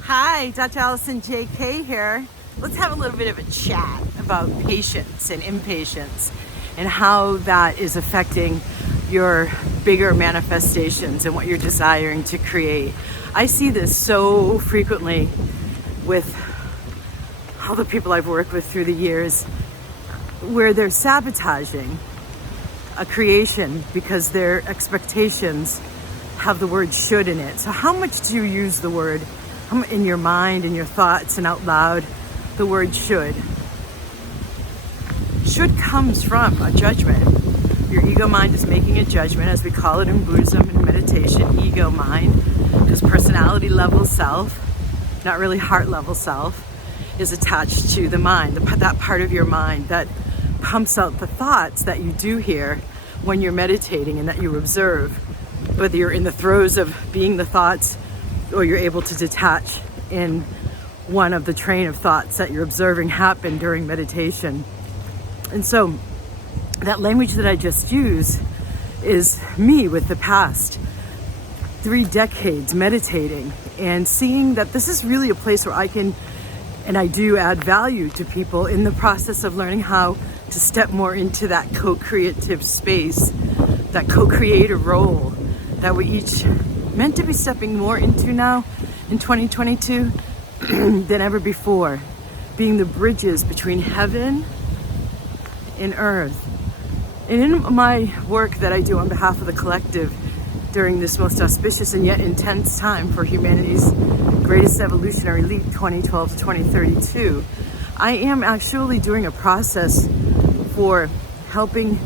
Hi, Dr. Alison JK here. Let's have a little bit of a chat about patience and impatience and how that is affecting your bigger manifestations and what you're desiring to create. I see this so frequently with all the people I've worked with through the years, where they're sabotaging a creation because their expectations have the word should in it. So how much do you use the word in your mind, in your thoughts, and out loud, the word should? Should comes from a judgment. Your ego mind is making a judgment, as we call it in Buddhism and meditation, ego mind, because personality level self, not really heart level self, is attached to the mind, that part of your mind that pumps out the thoughts that you do hear when you're meditating and that you observe, whether you're in the throes of being the thoughts or you're able to detach in one of the train of thoughts that you're observing happen during meditation. And so that language that I just used is me with the past 3 decades meditating and seeing that this is really a place where I can, and I do, add value to people in the process of learning how to step more into that co-creative space, that co-creative role that we each meant to be stepping more into now in 2022 than ever before, being the bridges between heaven and earth. And in my work that I do on behalf of the collective during this most auspicious and yet intense time for humanity's greatest evolutionary leap, 2012 to 2032, I am actually doing a process for helping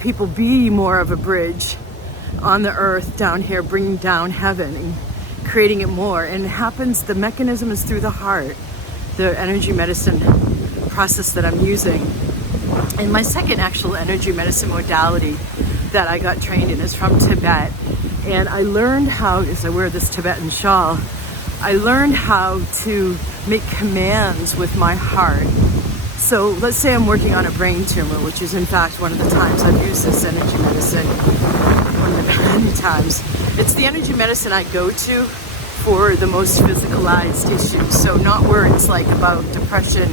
people be more of a bridge on the earth down here, bringing down heaven and creating it more. And it happens, the mechanism is through the heart, the energy medicine process that I'm using. And my second actual energy medicine modality that I got trained in is from Tibet. And I learned how, as I wear this Tibetan shawl, I learned how to make commands with my heart. So let's say I'm working on a brain tumor, which is in fact one of the times I've used this energy medicine, one of the many times. It's the energy medicine I go to for the most physicalized issues. So not where it's like about depression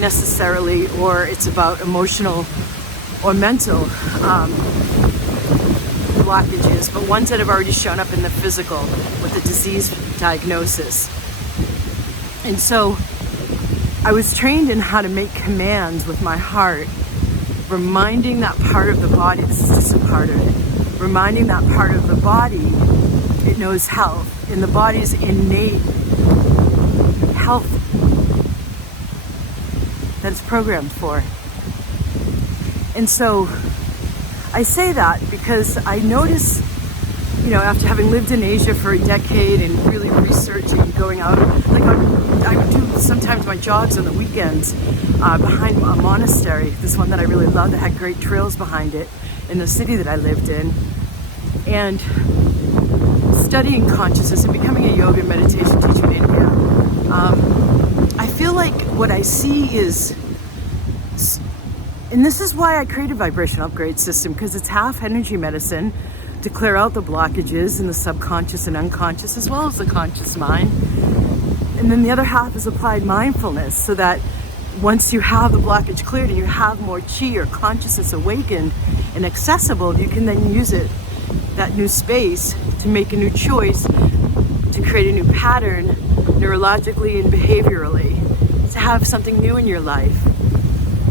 necessarily, or it's about emotional or mental blockages, but ones that have already shown up in the physical with a disease diagnosis. And so I was trained in how to make commands with my heart, reminding that part of the body, this is just a part of it, reminding that part of the body it knows health, in the body's innate health that it's programmed for. And so I say that because I notice, after having lived in Asia for a decade and really researching, going out, like I would do sometimes my jogs on the weekends behind a monastery, this one that I really loved that had great trails behind it in the city that I lived in, and studying consciousness and becoming a yoga and meditation teacher in India. I feel like what I see is, and this is why I created Vibration Upgrade System, because it's half energy medicine to clear out the blockages in the subconscious and unconscious, as well as the conscious mind. And then the other half is applied mindfulness, so that once you have the blockage cleared and you have more chi or consciousness awakened and accessible, you can then use it, that new space, to make a new choice, to create a new pattern, neurologically and behaviorally, to have something new in your life.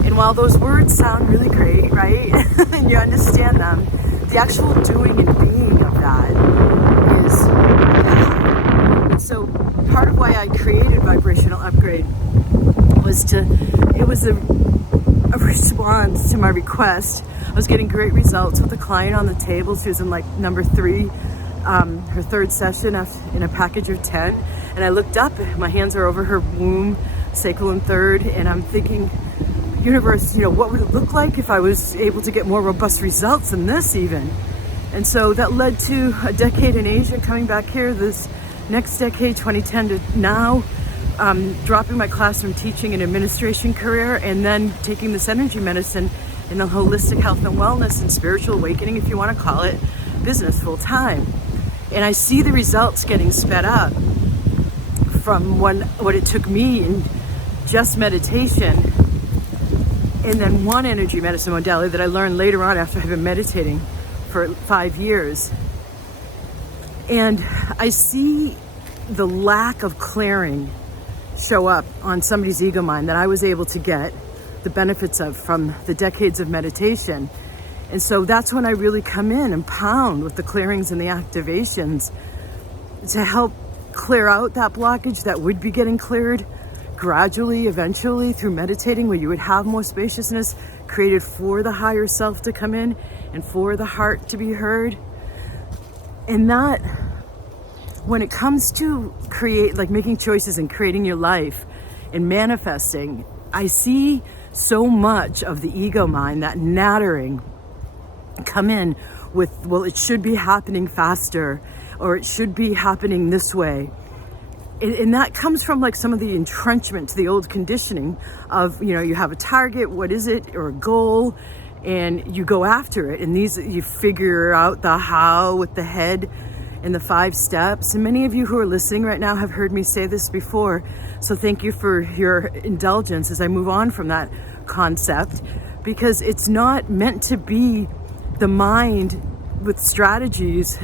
And while those words sound really great, right, and you understand them, the actual doing and being of that is that. And so part of why I created Vibrational Upgrade was it was a response to my request. I was getting great results with a client on the table. She was in like number 3, her 3rd session in a package of 10. And I looked up, my hands are over her womb, sacral and 3rd, and I'm thinking, universe, what would it look like if I was able to get more robust results than this even? And so that led to a decade in Asia, coming back here this next decade, 2010 to now, dropping my classroom teaching and administration career, and then taking this energy medicine and the holistic health and wellness and spiritual awakening, if you want to call it, business full time. And I see the results getting sped up from what it took me in just meditation, and then one energy medicine modality that I learned later on after I've been meditating for 5 years. And I see the lack of clearing show up on somebody's ego mind that I was able to get the benefits of from the decades of meditation. And so that's when I really come in and pound with the clearings and the activations to help clear out that blockage that would be getting cleared gradually, eventually, through meditating, where you would have more spaciousness created for the higher self to come in and for the heart to be heard. And that, when it comes to making choices and creating your life and manifesting, I see so much of the ego mind, that nattering, come in with, well, it should be happening faster, or it should be happening this way. And that comes from some of the entrenchment to the old conditioning of, you have a target, what is it, or a goal, and you go after it. And you figure out the how with the head and the 5 steps. And many of you who are listening right now have heard me say this before. So thank you for your indulgence as I move on from that concept, because it's not meant to be the mind with strategies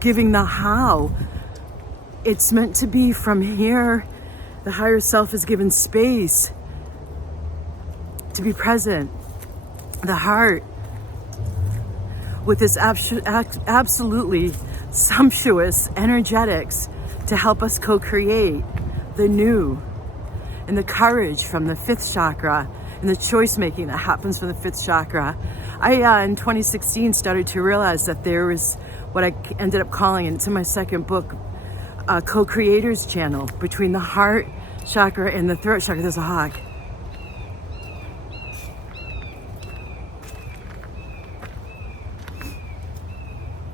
giving the how. It's meant to be from here. The higher self is given space to be present. The heart, with this absolutely sumptuous energetics to help us co-create the new, and the courage from the 5th chakra, and the choice making that happens from the 5th chakra. I, in 2016, started to realize that there was what I ended up calling, and it's in my second book, a co-creators channel between the heart chakra and the throat chakra. There's a hawk.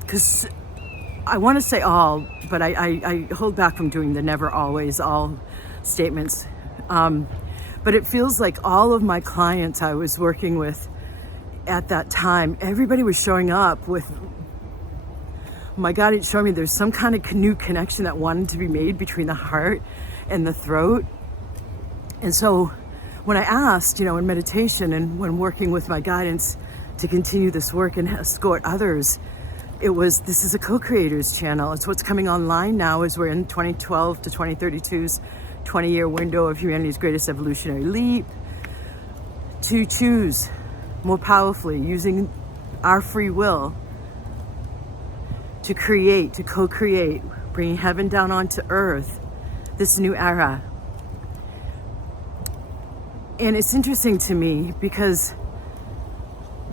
Because I want to say all, but I hold back from doing the never, always, all statements. But it feels like all of my clients I was working with at that time, everybody was showing up with, oh my God, it's showing me there's some kind of new connection that wanted to be made between the heart and the throat. And so when I asked, in meditation and when working with my guidance to continue this work and escort others, this is a co-creators channel. It's what's coming online now as we're in 2012 to 2032's 20-year window of humanity's greatest evolutionary leap, to choose more powerfully using our free will to create, to co-create, bringing heaven down onto earth, this new era. And it's interesting to me because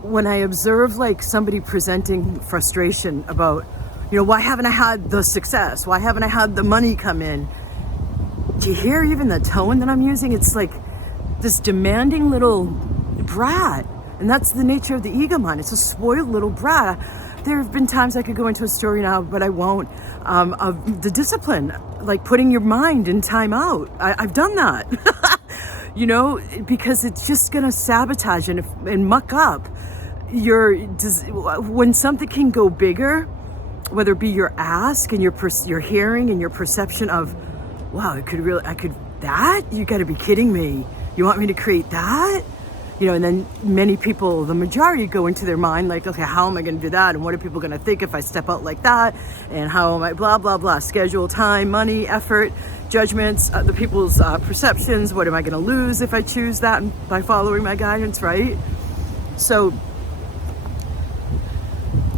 when I observe somebody presenting frustration about, why haven't I had the success? Why haven't I had the money come in? Do you hear even the tone that I'm using? It's like this demanding little brat. And that's the nature of the ego mind. It's a spoiled little brat. There have been times I could go into a story now, but I won't, of the discipline, like putting your mind in time out. I've done that, because it's just going to sabotage and muck up when something can go bigger, whether it be your ask and your hearing and your perception of, wow, that? You got to be kidding me. You want me to create that? And then many people, the majority, go into their mind like, okay, how am I going to do that? And what are people going to think if I step out like that? And how am I, blah, blah, blah, schedule, time, money, effort, judgments, the people's perceptions. What am I going to lose if I choose that by following my guidance, right? So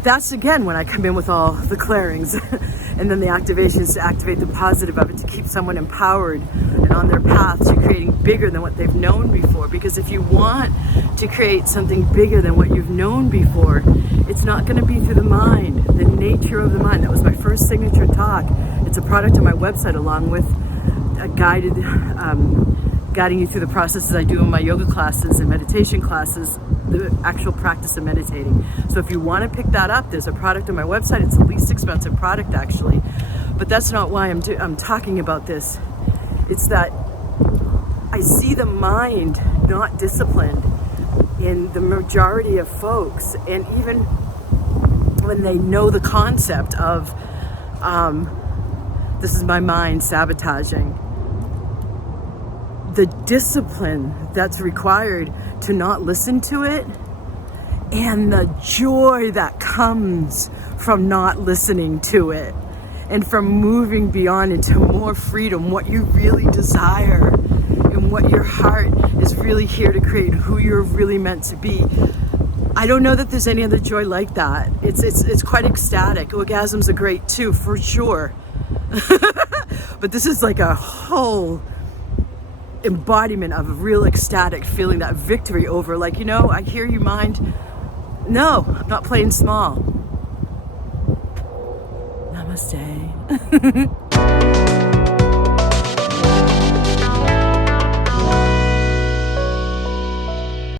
that's, again, when I come in with all the clearings and then the activations to activate the positive of it, to keep someone empowered and on their path to creating bigger than what they've known before. Because if you want to create something bigger than what you've known before, it's not going to be through the mind, the nature of the mind. That was my first signature talk. It's a product on my website, along with a guiding you through the processes I do in my yoga classes and meditation classes, the actual practice of meditating. So if you want to pick that up, there's a product on my website. It's the least expensive product, actually. But that's not why I'm talking about this. It's that I see the mind not disciplined in the majority of folks, and even when they know the concept of this is my mind sabotaging, the discipline that's required to not listen to it, and the joy that comes from not listening to it, and from moving beyond into more freedom, what you really desire and what your heart is really here to create, and who you're really meant to be. I don't know that there's any other joy like that. It's quite ecstatic. Orgasms are great too, for sure. But this is like a whole embodiment of a real ecstatic feeling, that victory over, like, I hear you, mind. No, I'm not playing small. Namaste.